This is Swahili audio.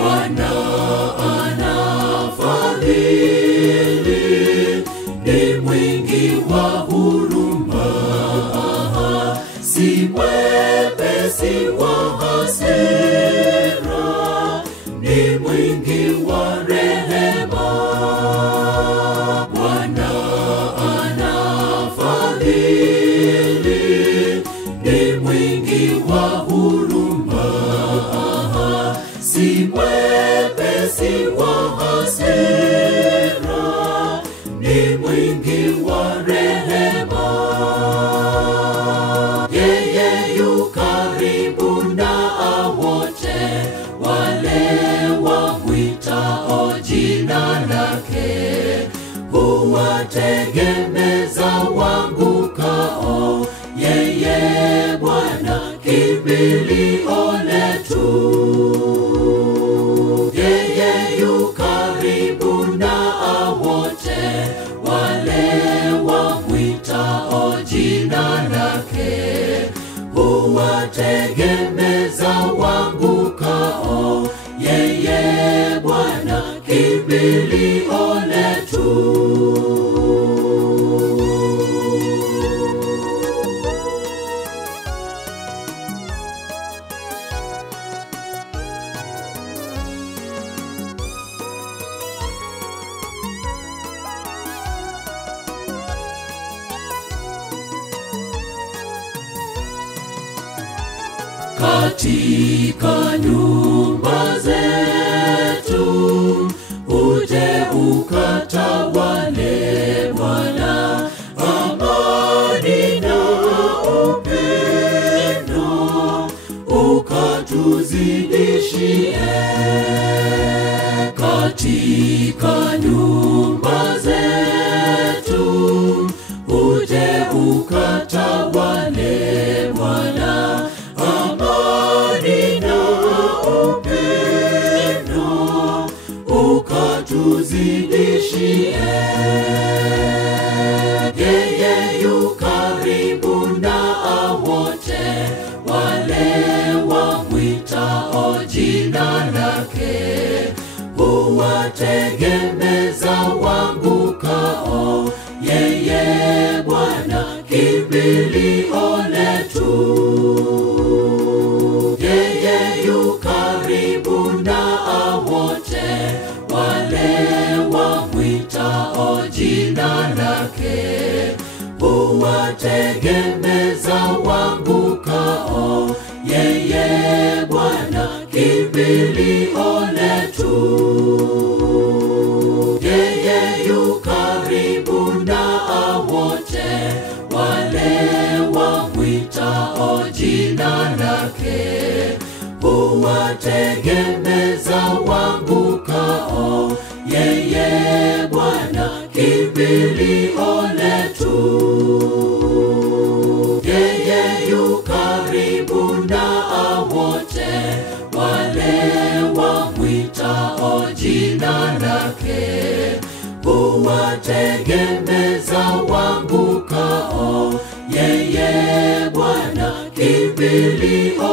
Bwana anafadhili, ni mwingi wa huruma, si mwepesi wa hasira, ni mwingi wa rehema. Bwana anafadhili, ni mwingi wa huruma, si mwepesi wa hasira, ni mwingi wa rehema. Yeye yu karibu na wote wale wamwitao jina lake, huwategemeza waangukao. Yeye Bwana kimbilio letu. Yeye yu karibu na wote wale wamwitao jina lake, huwategemeza waangukao. Yeye Bwana kimbilio letu. Katika nyumba zetu uje ukatawale Bwana, amani na upendo ukatuzidishie. Katika nyumba zetu uje ukatawale Bwana, amani na upendo ukatuzidishie. Yeye yu karibu na wote wale wamwitao jina lake, huwategemeza waangukao. Yeye Bwana kimbilio letu. Yeye yu karibu na wote wale wamwitao jina lake, huwategemeza waangukao. Yeye Bwana kimbilio letu. Yeye yu karibu na wote wale wamwitao jina lake, huwategemeza waangukao. Yeye Bwana kimbilio letu. Yeye yu karibu na wote wale wamwitao jina lake, huwategemeza waangukao. Yeye Bwana kimbilio